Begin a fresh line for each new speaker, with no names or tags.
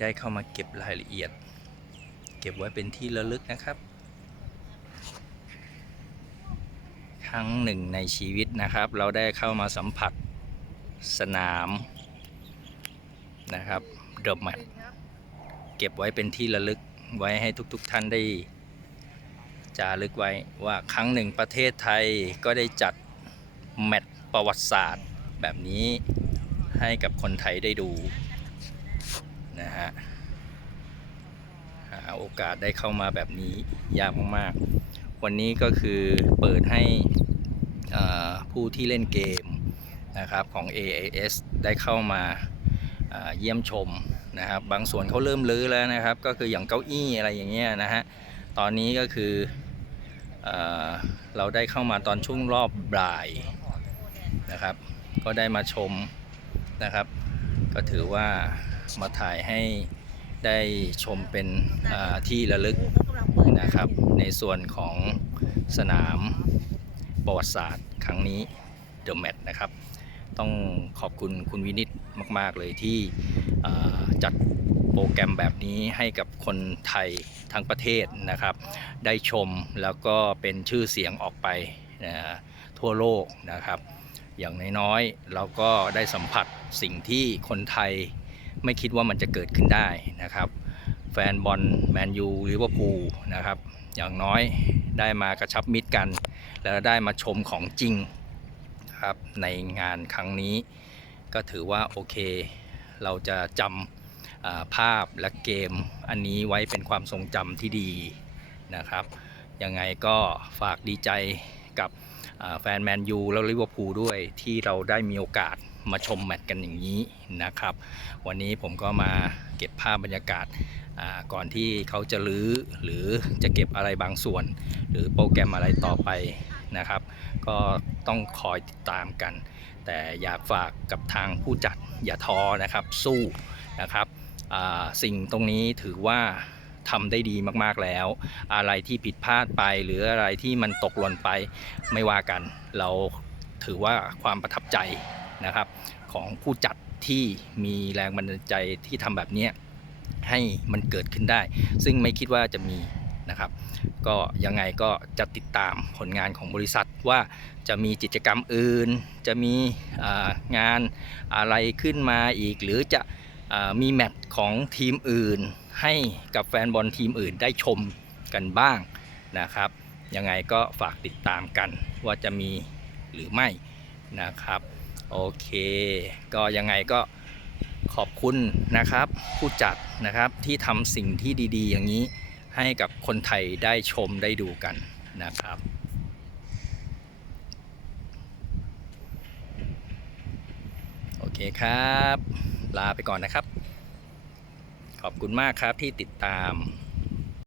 ได้เข้ามาเก็บรายละเอียด เก็บไว้เป็นที่ระลึกนะครับ ครั้งหนึ่งในชีวิตนะครับ เราได้เข้ามาสัมผัสสนามนะครับเดอะแมตเก็บไว้เป็นที่ระลึกไว้ให้ทุกๆทท่านได้จารึกไว้ว่าครั้งหนึ่งประเทศไทยก็ได้จัดแมตช์ประวัติศาสตร์แบบนี้ให้กับคนไทยได้ดู นะฮะหาโอกาสได้เข้ามาแบบนี้ยากมากๆ วันนี้ก็คือเปิดให้ผู้ที่เล่นเกมนะครับของ AAS ได้เข้ามาเยี่ยมชมนะครับ บางส่วนเขาเริ่มลื้อแล้วนะครับ ก็คืออย่างเก้าอี้อะไรอย่างเงี้ยนะฮะ ตอนนี้ก็คือเอเราได้เข้ามาตอนช่วงรอบบ่ายนะครับ ก็ได้มาชมนะครับ ก็ถือว่ามาถ่ายให้ได้ชมเป็นที่ระลึกนะครับ ในส่วนของสนามประวัติศาสตร์ครั้งนี้เดอะแมตนะครับ ต้องขอบคุณคุณวินิตมาก ๆ เลยที่จัดโปรแกรมแบบนี้ให้กับคนไทยทั้งประเทศนะครับ ได้ชมแล้วก็เป็นชื่อเสียงออกไปนะ ทั่วโลกนะครับ อย่างน้อยๆเราก็ได้สัมผัสสิ่งที่คนไทยไม่คิดว่ามันจะเกิดขึ้นได้นะครับ แฟนบอลแมนยูลิเวอร์พูลนะครับ อย่างน้อยได้มากระชับมิตรกัน แล้วได้มาชมของจริงครับในงานครั้งนี้ ก็ถือว่าโอเค เราจะจำภาพและเกมอันนี้ไว้เป็นความทรงจำที่ดีนะครับ ยังไงก็ฝากดีใจกับ แฟนแมนยูแล้วลิเวอร์พูลด้วยที่เราได้มีโอกาสมาชมแมตช์กันอย่างนี้นะครับ วันนี้ผมก็มาเก็บภาพบรรยากาศก่อนที่เขาจะรื้อหรือจะเก็บอะไรบางส่วน หรือโปรแกรมอะไรต่อไปนะครับ ก็ต้องคอยติดตามกัน แต่อยากฝากกับทางผู้จัดอย่าท้อนะครับสู้นะครับสิ่งตรงนี้ถือว่า ทำได้ดีมากๆแล้ว อะไรที่ผิดพลาดไป หรืออะไรที่มันตกหล่นไปไม่ว่ากัน เราถือว่าความประทับใจนะครับ ของผู้จัดที่มีแรงบันดาลใจที่ทำแบบนี้ให้มันเกิดขึ้นได้ ซึ่งไม่คิดว่าจะมีนะครับ ก็ยังไงก็จะติดตามผลงานของบริษัทว่าจะมีกิจกรรมอื่น จะมีงานอะไรขึ้นมาอีก หรือจะ มีแมตช์ของทีมอื่น ให้กับแฟนบอลทีมอื่นได้ชมกันบ้างนะครับ ยังไงก็ฝากติดตามกันว่าจะมีหรือไม่นะครับ โอเค ก็ยังไงก็ขอบคุณนะครับ ผู้จัดนะครับที่ทำสิ่งที่ดีๆ อย่างนี้ให้กับคนไทยได้ชมได้ดูกันนะครับโอเคครับ ลาไปก่อนนะครับ ขอบคุณมากครับที่ติดตาม